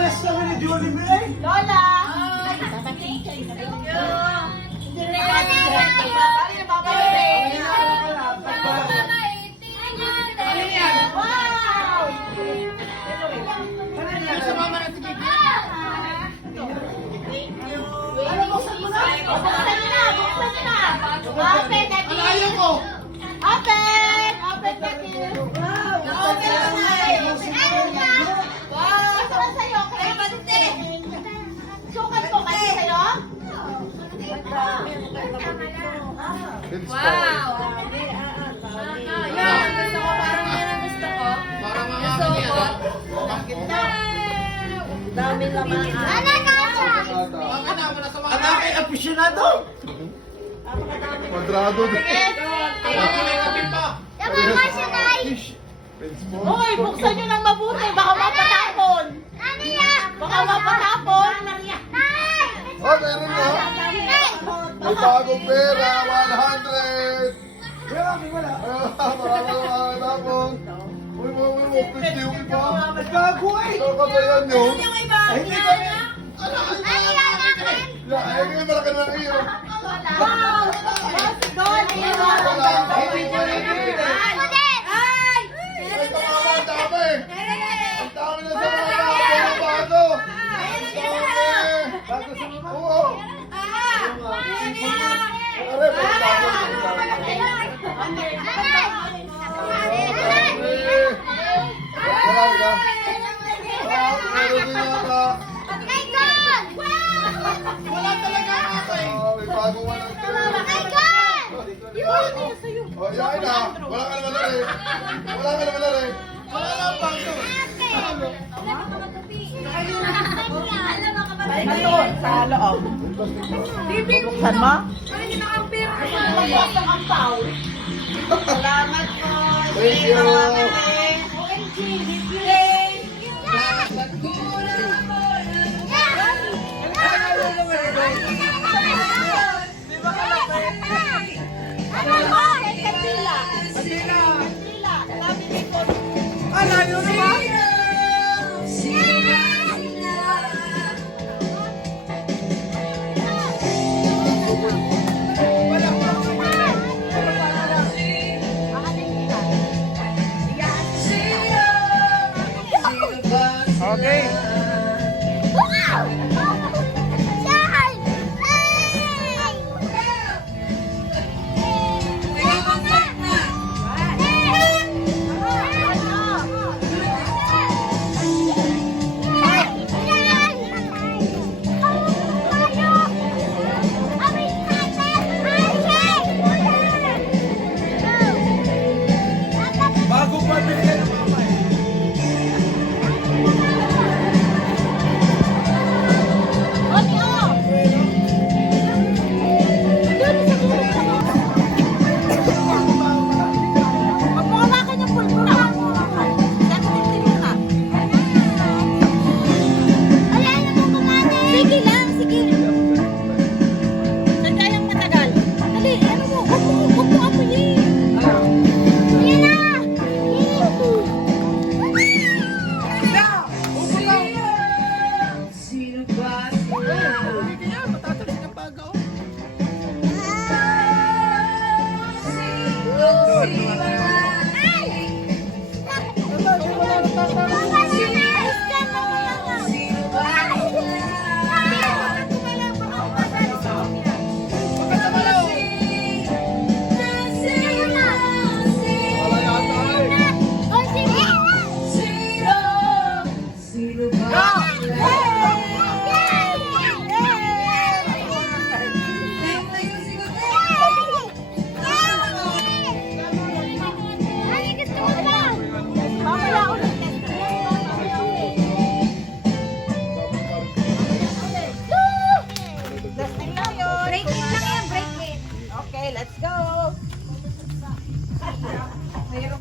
Nagpapalas kami ni Jollibee. Lola! Wow! Yan, gusto ko parang yan ang gusto ko. Gusto ko. Dami laman. Ang aking aficionado. Quadrado. Hoy, buksan nyo ng mabuti. Baka mapatapon. Baka mapatapon. Oh, meron na. May bagong pera, 100. Wala. Maraming tapon. Uy, pwede yung iba. Nagbago eh. Ano ka ba yan yun? Ay, hindi kami. Ay, ngayon malaki na iyo. Ay, tumama ang dami. Ang dami na sa mga bago. Bago sa mama. Oo. Pare, bago. Marami ka. Meron din yata. Wala talaga ako eh. May bagong 100. Oh, yan na. Wala ka naman na rin. Wala ka naman na rin. Wala lang bago. Ito, sa loob. Bubuksan mo? Bubuksan ang paul. Salamat po. Thank you. Bago pa bigyan ng mama eh. Okay, let's go.